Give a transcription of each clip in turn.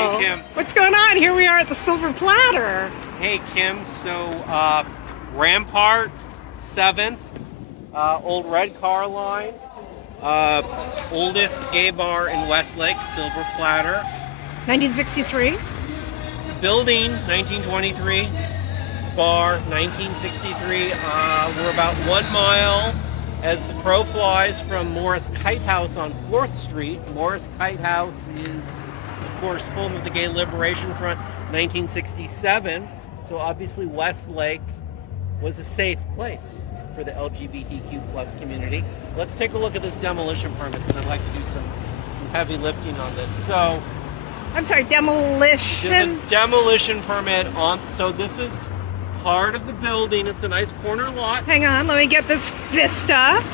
Wow. Hey, Kim. What's going on? Here we are at the Silver Platter. Hey, Kim. So, Rampart, 7th, old red car line, oldest gay bar in Westlake, Silver Platter. 1963. Building, 1923. Bar, 1963. We're about 1 mile as the crow flies from Morris Kite House on 4th Street. Morris Kite House is, of course, home of the Gay Liberation Front, 1967. So obviously Westlake was a safe place for the LGBTQ plus community. Let's take a look at this demolition permit because I'd like to do some heavy lifting on this. So, I'm sorry, demolition? there's a demolition permit on, so this is part of the building. It's a nice corner lot. Hang on, let me get this vista.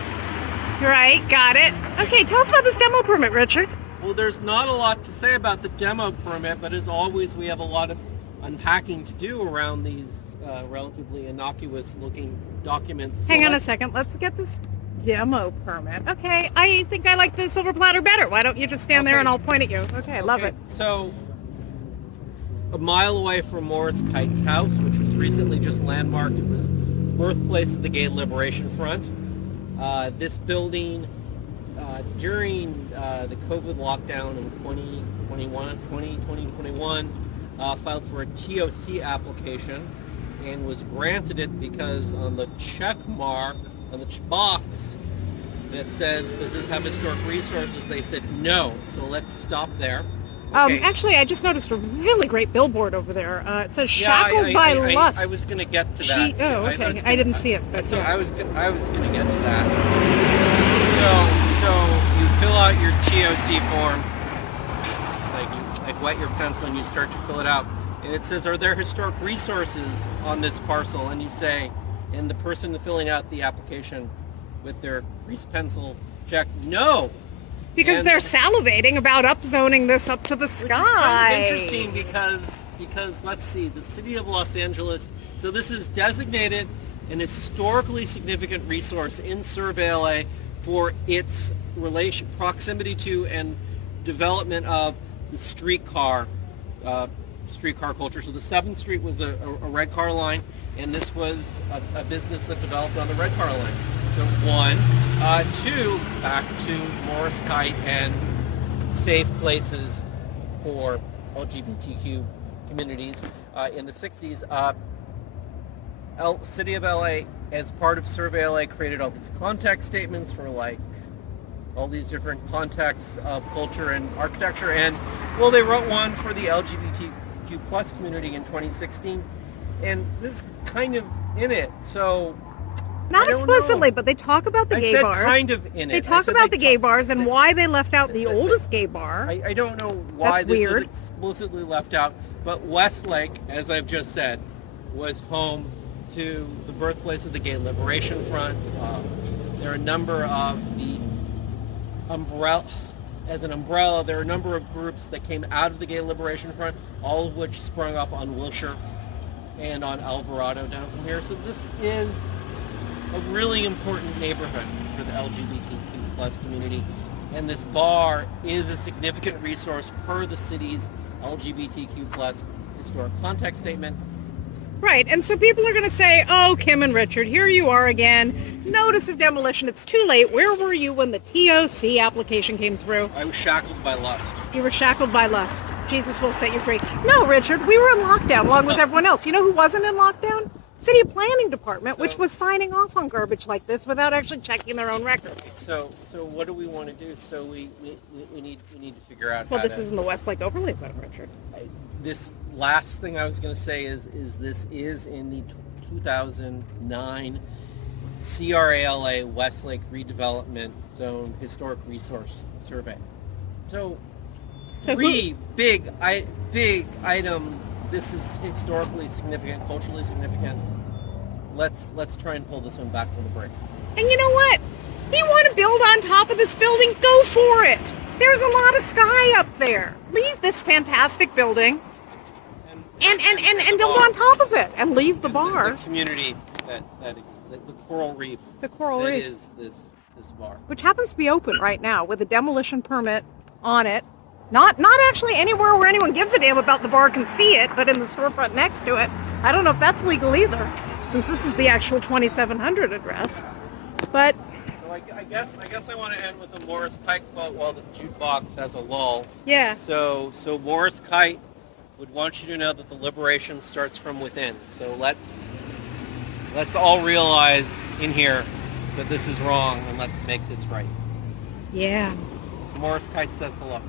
Right, got it. Okay, tell us about this demo permit, Richard. Well, there's not a lot to say about the demo permit, but as always, we have a lot of unpacking to do around these relatively innocuous looking documents. Hang on a second, let's get this demo permit. Okay, I think I like the Silver Platter better. Why don't you just stand there and I'll point at you? Okay, love it. So, a mile away from Morris Kite's house, which was recently just landmarked, it was birthplace of the Gay Liberation Front. This building, during the COVID lockdown in 2021, filed for a TOC application and was granted it because on the check mark, on the box that says, does this have historic resources, they said no. So let's stop there. Okay. Actually, I just noticed a really great billboard over there. It says "Shackled by Lust." I was going to get to that. Okay. I didn't see it. But yeah. I was going to get to that. So you fill out your TOC form, like wet your pencil, and you start to fill it out. And it says, "Are there historic resources on this parcel?" And you say, and the person filling out the application with their grease pencil check, no. Because they're salivating about upzoning this up to the sky. Which is kind of interesting because let's see, the city of Los Angeles, so this is designated an historically significant resource in Survey LA for its proximity to and development of the streetcar culture. So the 7th Street was a red car line, and this was a business that developed on the red car line. So 1, 2, back to Morris Kite and safe places for LGBTQ communities in the 60s. City of LA, as part of Survey LA, created all these context statements for like all these different contexts of culture and architecture, and well, they wrote one for the LGBTQ plus community in 2016, and this is kind of in it. So. Not explicitly, but they talk about the gay bars. I said kind of in it. They talk about the gay bars and why they left out the oldest gay bar. I don't know why That's this weird. is explicitly left out, but Westlake, as I've just said, was home to the birthplace of the Gay Liberation Front. There are a number of the umbrella, there are a number of groups that came out of the Gay Liberation Front, all of which sprung up on Wilshire and on Alvarado down from here. So this is a really important neighborhood for the LGBTQ plus community, and this bar is a significant resource per the city's LGBTQ plus historic context statement. Right, and so people are going to say, oh, Kim and Richard, here you are again, notice of demolition, it's too late. Where were you when the TOC application came through? I was shackled by lust. You were shackled by lust. Jesus will set you free. No, Richard, we were in lockdown along with everyone else. You know who wasn't in lockdown? City Planning Department, which was signing off on garbage like this without actually checking their own records. So what do we want to do? So we need to figure out. Well, this isn't the Westlake overlay zone, Richard. This last thing I was going to say is this is in the 2009 CRALA Westlake Redevelopment Zone Historic Resource Survey. So big item. This is historically significant, culturally significant. Let's try and pull this one back from the break. And you know what? You want to build on top of this building? Go for it. There's a lot of sky up there. Leave this fantastic building and build on top of it and leave the bar. The community that the coral reef. The coral reef is this bar, which happens to be open right now with a demolition permit on it. Not actually anywhere where anyone gives a damn about the bar can see it, but in the storefront next to it. I don't know if that's legal either, since this is the actual 2700 address. But So I guess I want to end with a Morris Kite quote while the jukebox has a lull. yeah, So Morris Kite would want you to know that the liberation starts from within. So let's all realize in here that this is wrong, and let's make this right. yeah. Morris Kite says hello.